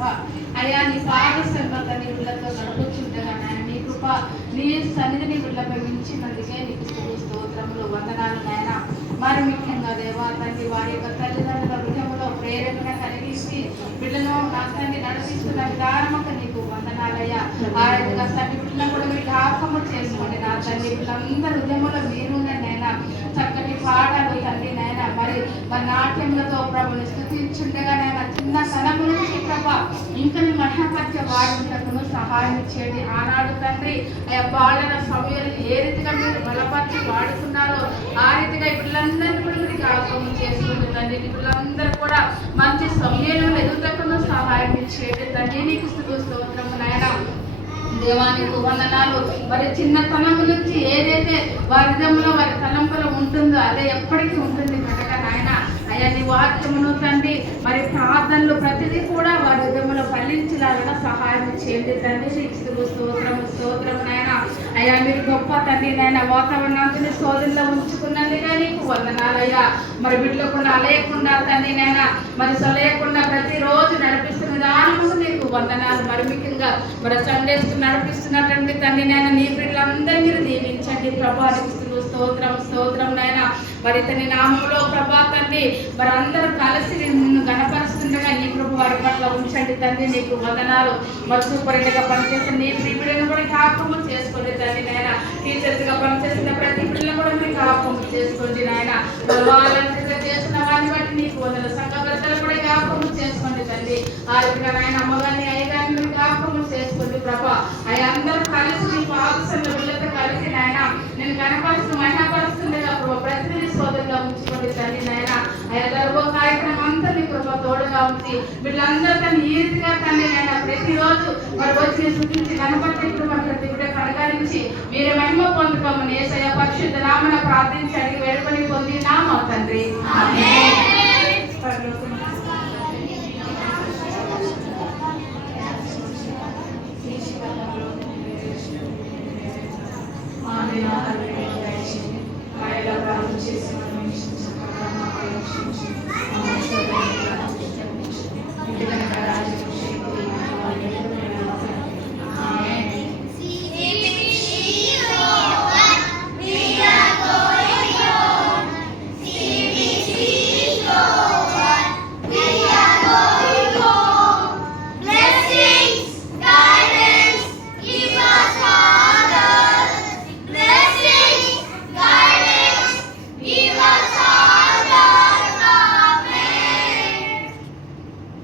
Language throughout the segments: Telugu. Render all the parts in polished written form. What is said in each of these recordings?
ప్రభా. అయ్యా నీ పాదశంలో నీ వీళ్ళతో గడపచ్చుండగా నాయన నీ కృప నీ సన్నిధిని వీళ్ళపై మించినందుకే నీకు స్తోత్రములు వందనాలు నాయన. మరి ముఖ్యంగా దేవా తండ్రి వారి యొక్క తల్లిదండ్రుల హృదయంలో ప్రేరణ కలిగిసి వీళ్ళను నా తండ్రి నడిపిస్తున్న విధానముగా నీకు వందనాలయ్యా. ఆ యొక్క తండ్రి వీళ్ళను కూడా మీరు జ్ఞాపకము చేసుకోండి నా తండ్రి. వీళ్ళందరి హృదయంలో మీరున్నైనా చక్కటి పాటలు తండ్రి నాయన మరి నాట్యములతో ప్రభుని స్థుతించుండగా నాయన చిన్న తనము నుంచి ప్రభా ఇంకా మహిమపరిచే వాడుటకును సహాయం చేయండి. ఆనాడు తండ్రి ఆ బాలన సమయాలు ఏ రీతిగా మీరు బలపరిచి వాడుకున్నారో ఆ రీతిగా వీళ్ళందరినీ కూడా మీరు జ్ఞాపకం చేసుకుంది తండ్రి. వీళ్ళందరూ కూడా మంచి సమయంలో ఎదుగుటకును సహాయం చేయండి తండ్రి. నీకు స్తోత్రము నాయన. దేవానికి వందనాలు. మరి చిన్నతనము నుంచి ఏదైతే వారి హృదయంలో వారి తలంపులో ఉంటుందో అదే ఎప్పటికీ ఉంటుంది కనుక నాయన అయ్యా నీ వాక్యమును తండ్రి మరి ప్రార్థనలు ప్రతిదీ కూడా వారి హృదయంలో ఫలించేలాగా సహాయం చేయండి తండ్రి. స్తోత్రము నాయన. అయ్యా మీరు గొప్ప తండ్రి నాయన వాతావరణాన్ని శోధనలో ఉంచుకున్నందుగా నీకు వందనాలయ్యా. మరి వీటిలో కూడా అలేయకుండా తండ్రి నాయన మరి సొలేయకుండా ప్రతిరోజు నడిపిస్తున్న దాని నీకు వందనాలు. మరి ముఖ్యంగా మరి సండే స్కూల్ నడిపిస్తున్నటువంటి తండ్రి నాయన నీ బిడ్డలందరూ మీరు దీవించండి ప్రభా. స్తోత్రం నాయన. మరి ఇతని నామంలో ప్రభా తండ్రి మరి అందరూ కలిసి నిన్ను గణపరుస్తుండగా నీ ప్రభు వారి పట్ల ఉంచండి తండ్రి. నీకు వందనాలు. మరి సూపరింటెండెంట్గా పనిచేసిన నీ ప్రియులను కూడా జ్ఞాపకము చేసుకోండి తండ్రి నాయన. టీచర్స్గా పనిచేసిన ప్రతి పిల్లలను కూడా మీరు జ్ఞాపకము చేసుకోండి నాయన. వాళ్ళంతా చేసిన వారిని బట్టి నీకు వందలు. సంఘ పెద్దలు కూడా జ్ఞాపకము చేసుకోండి తండ్రి. ఆ రీతిగా నాయన అమ్మగారిని అయ్యగారిని మీరు జ్ఞాపకము చేసుకోండి ప్రభా. అవి అందరూ కలిసి నీ పాదశంలో వీళ్ళతో కలిసి నాయన నేను కనపరుస్తూ మహిమపరుస్తుండగా ప్రభా ప్రతినిధి సోదరుగా ఉంచుకోండి తండ్రి నాయన. అయ్యా గర్భ కార్యక్రమం అంతా నీ ప్రభా తోడుగా ఉంచి వీళ్ళందరూ తను ఈ రీతిగా తండ్రి నాయన ప్రతిరోజు మరి వచ్చి సూచించి కనపడి ప్రతి బిడ్డ కనగరించి మీరే మహిమ పొందుకోమని యేసయ్య పరిశుద్ధ నామమున ప్రార్థించి అడిగి వేడుకొని పొందినాము తండ్రి.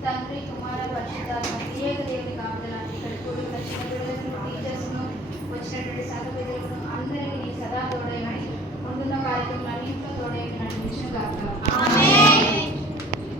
తండ్రి కుమార పరిశుద్ధాత్మ త్రియేక దేవుని నామములో